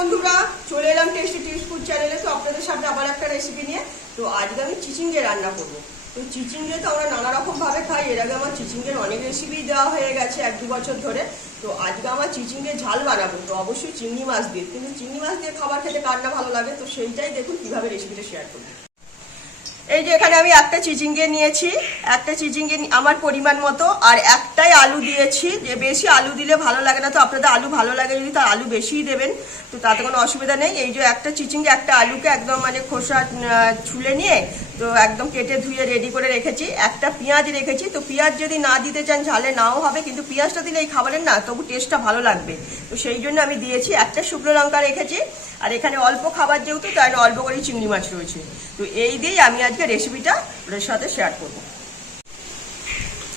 বন্ধুরা, চলে এলাম টেস্টি টিপস ফুড চ্যানেলে তো আপনাদের সামনে আবার একটা রেসিপি নিয়ে। তো আজকে আমি চিচিঙ্গে রান্না করব। তো চিচিঙ্গে তো আমরা নানা রকম ভাবে খাই, এর আগে আমার চিচিঙ্গের অনেক রেসিপি দেওয়া হয়ে গেছে এক দু বছর ধরে। তো আজকে আমার চিচিঙ্গে ঝাল বানাবো, তো অবশ্যই চিংড়ি মাছ দিয়ে। কিন্তু চিংড়ি মাছ দিয়ে খাবার খেতে কার না ভালো লাগে? তো সেইটাই দেখুন কীভাবে রেসিপিটা শেয়ার করব। এই যে এখানে আমি একটা চিচিঙ্গে নিয়েছি, একটা চিচিঙ্গে আমার পরিমাণ মতো, আর একটাই আলু দিয়েছি। যে বেশি আলু দিলে ভালো লাগে না, তো আপনাদের আলু ভালো লাগে যদি তার আলু বেশিই দেবেন, তো তাতে কোনো অসুবিধা নেই। এই যে একটা চিচিঙ্গে, একটা আলুকে একদম মানে খোসা ছুলে নিয়ে, তো একদম কেটে ধুয়ে রেডি করে রেখেছি। একটা পেঁয়াজ রেখেছি, তো পেঁয়াজ যদি না দিতে চান ঝালে নাও হবে, কিন্তু পেঁয়াজটা দিলে এই খাবারের না, তবু টেস্টটা ভালো লাগবে। তো সেই জন্য আমি দিয়েছি একটা শুকনো লঙ্কা রেখেছি। আর এখানে অল্প খাবার যেহেতু, তাই অল্প করে চিংড়ি মাছ রয়েছে। তো এই দিয়েই আমি আজকে রেসিপিটা ওদের সাথে শেয়ার করব।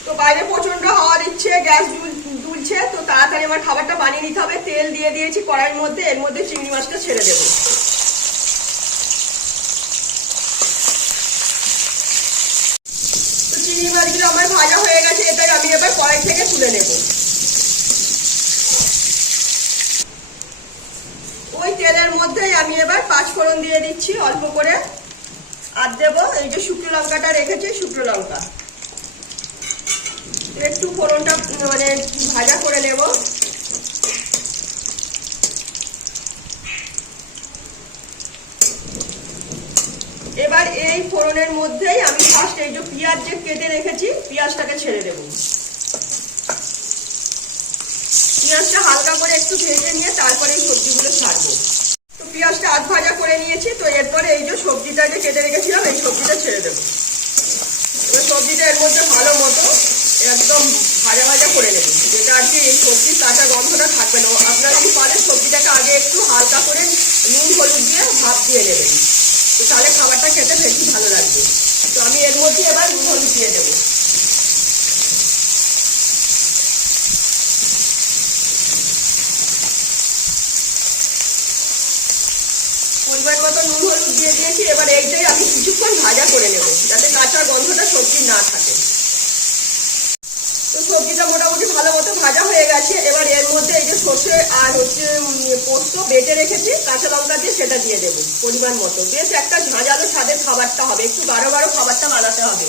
তো বাইরে প্রচণ্ড হাওয়া দিচ্ছে, গ্যাস দুলছে, তো তাড়াতাড়ি আমার খাবারটা বানিয়ে নিতে হবে। তেল দিয়ে দিয়েছি কড়াইয়ের মধ্যে, এর মধ্যে চিংড়ি মাছটা ছেড়ে দেবো। তো চিংড়ি মাছগুলো আমার ভাজা হয়ে গেছে এটাই আমি এবার কড়াই থেকে তুলে নেব ওই তেলের মধ্যেই আমি এবার পাঁচ ফোড়ন দিয়ে দিচ্ছি অল্প করে। আর দেবো এই যে শুকনো লঙ্কাটা রেখেছি, শুকনো লঙ্কা। একটু ফোড়নটা মানে ভাজা করে নেব। এবার এই ফোড়নের মধ্যেই আমি ফার্স্ট এই যে পেঁয়াজ যে কেটে রেখেছি, পেঁয়াজটাকে ছেড়ে দেব। পেঁয়াজটা হালকা করে একটু ভেজে নিয়ে তারপরে এই সবজিগুলো ছাড়বো। পেঁয়াজটা আধ ভাজা করে নিয়েছি, তো এরপরে এই যে সবজিটা যে কেটে রেখেছিলাম, এই সবজিটা ছেড়ে দেবো। এবার সবজিটা এর মধ্যে ভালো মতো একদম ভাজা ভাজা করে নেবেন যেটা আর কি এই সবজির কাঁচা গন্ধটা থাকবে না। আপনারা যদি পারেন সবজিটাকে আগে একটু হালকা করে নুন, হলুদ দিয়ে ভাপ দিয়ে নেবেন। তো তাহলে খাবারটা খেতে বেশি ভালো লাগবে। তো আমি এর মধ্যে এবার নুন হলুদ দিয়ে দেবো। পরিমাণ মতো নুন, হলুদ দিয়ে দিয়েছি। এবার এইটাই আমি কিছুক্ষণ ভাজা করে নেব, যাতে কাঁচা গন্ধটা সবজি না থাকে। তো সবজিটা মোটামুটি ভালো মতো ভাজা হয়ে গেছে। এবার এর মধ্যে এই যে সর্ষে আর হচ্ছে পোস্ত বেটে রেখেছি, কাঁচা লঙ্কা দিয়ে সেটা দিয়ে দেবো পরিমাণ মতো। বেশ একটা ঝাঁঝালো স্বাদের খাবারটা হবে, একটু গাঢ় গাঢ় খাবারটা বানাতে হবে।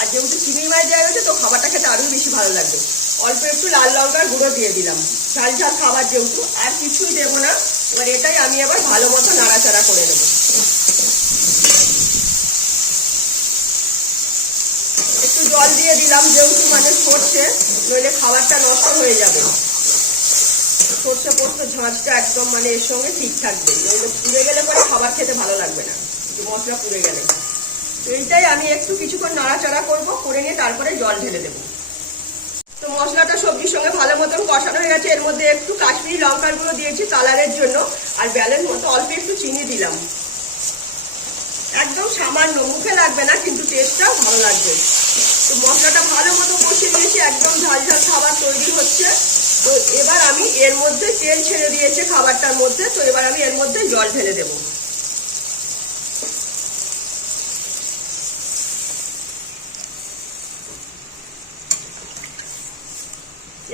আর যেহেতু চিংড়ি মাছ দেওয়া রয়েছে তো খাবারটা খেতে আরও বেশি ভালো লাগবে। অল্প একটু লাল লঙ্কার গুঁড়ো দিয়ে দিলাম। ঝাল ঝাল খাবার যেহেতু, আর কিছুই দেবো না। এবার এটাই আমি আবার ভালো মতো নাড়াচাড়া করে নেব। একটু জল দিয়ে দিলাম, যেহেতু মানে সরষে, নইলে খাবারটা নষ্ট হয়ে যাবে। সরষে পোস্ত ঝাঁঝটা একদম মানে এর সঙ্গে ঠিক থাকবে। নইলে পুড়ে গেলে পরে খাবার খেতে ভালো লাগবে না। মশলা পুড়ে গেলে। তো এইটাই আমি একটু কিছুক্ষণ নাড়াচাড়া করব, করে নিয়ে তারপরে জল ঢেলে দেবো তো মশলাটা সবজির সঙ্গে ভালো মতন কষানো হয়ে গেছে। এর মধ্যে একটু কাশ্মীরি লঙ্কার গুঁড়ো দিয়েছি কালারের জন্য। আর ব্যালেন্স মতো অল্প একটু চিনি দিলাম। একদম সামান্য, মুখে লাগবে না, কিন্তু টেস্টটাও ভালো লাগবে। তো মশলাটা ভালো মতো কষিয়ে নিয়েছি, একদম ঝাল ঝাল খাবার তৈরি হচ্ছে। তো এবার আমি এর মধ্যে তেল ছেড়ে দিয়েছে খাবারটার মধ্যে। তো এবার আমি এর মধ্যে জল ঢেলে দেবো।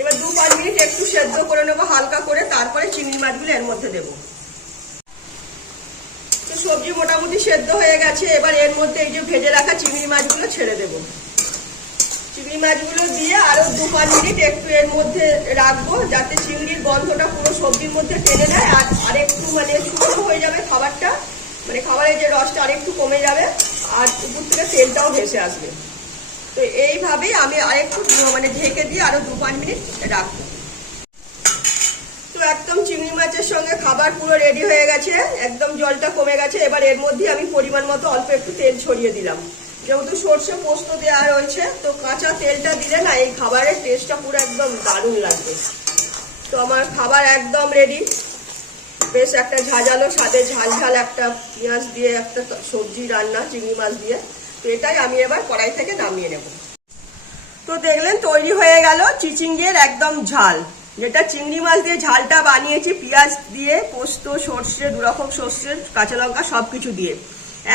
এবার দু পাঁচ মিনিট একটু সেদ্ধ করে নেব, হালকা করে, তারপরে চিংড়ি মাছগুলো এর মধ্যে দেবো। তো সবজি মোটামুটি সেদ্ধ হয়ে গেছে, এবার এর মধ্যে এই যে ভেজে রাখা চিংড়ি মাছগুলো ছেড়ে দেবো। চিংড়ি মাছগুলো দিয়ে আরও দু পাঁচ মিনিট একটু এর মধ্যে রাখব, যাতে চিংড়ির গন্ধটা পুরো সবজির মধ্যে টেনে নেয়, আর আরেকটু মানে শুকনো হয়ে যাবে খাবারটা মানে খাবারের যে রসটা আরেকটু কমে যাবে, আর উপর থেকে তেলটাও ভেসে আসবে। তো এইভাবেই আমি আরেকটু মানে ঢেকে দিয়ে আরও দু পাঁচ মিনিট রাখব। তো একদম চিংড়ি মাছের সঙ্গে খাবার পুরো রেডি হয়ে গেছে, একদম জলটা কমে গেছে। এবার এর মধ্যে আমি পরিমাণ মতো অল্প একটু তেল ছড়িয়ে দিলাম। যেহেতু সর্ষে পোস্ত দেওয়া রয়েছে, তো কাঁচা তেলটা দিলে না এই খাবারের টেস্টটা পুরো একদম দারুণ লাগবে। তো আমার খাবার একদম রেডি বেশ একটা ঝাঁঝালো স্বাদে ঝাল ঝাল একটা পেঁয়াজ দিয়ে, একটা সবজি রান্না, চিংড়ি মাছ দিয়ে। এটাই আমি এবার কড়াই থেকে নামিয়ে নেব। তো দেখলেন তৈরি হয়ে গেল চিচিঙ্গের একদম ঝাল। যেটা চিংড়ি মাছ দিয়ে ঝালটা বানিয়েছি, পেঁয়াজ দিয়ে পোস্ত, সর্ষে দু রকম সর্ষে, কাঁচা লঙ্কা সব কিছু দিয়ে।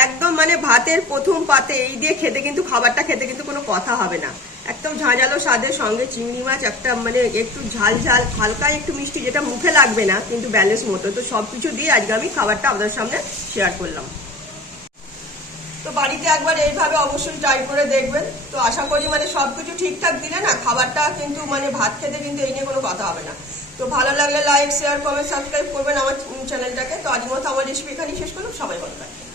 একদম মানে ভাতের প্রথম পাতে এই দিয়ে খেতে কিন্তু, খাবারটা খেতে কিন্তু কোনো কথা হবে না। একদম ঝাঁঝালো স্বাদের সঙ্গে চিংড়ি মাছ একটা মানে একটু ঝাল ঝাল, হালকা একটু মিষ্টি যেটা মুখে লাগবে না, কিন্তু ব্যালেন্স মতো। তো সব কিছু দিয়ে আজকে আমি খাবারটা আপনাদের সামনে শেয়ার করলাম। তো বাড়িতে একবার এইভাবে অবশ্যই ট্রাই করে দেখবেন। তো আশা করি মানে সব কিছু ঠিকঠাক দিলে না, খাবারটা কিন্তু মানে ভাত খেতে কিন্তু এই নিয়ে কোনো কথা হবে না। তো ভালো লাগলে লাইক শেয়ার কমেন্ট সাবস্ক্রাইব করবেন আমার চ্যানেলটাকে। তো আজ মতো আমার রেসিপি এখানেই শেষ করলাম। সবাই ভালো থাকবেন।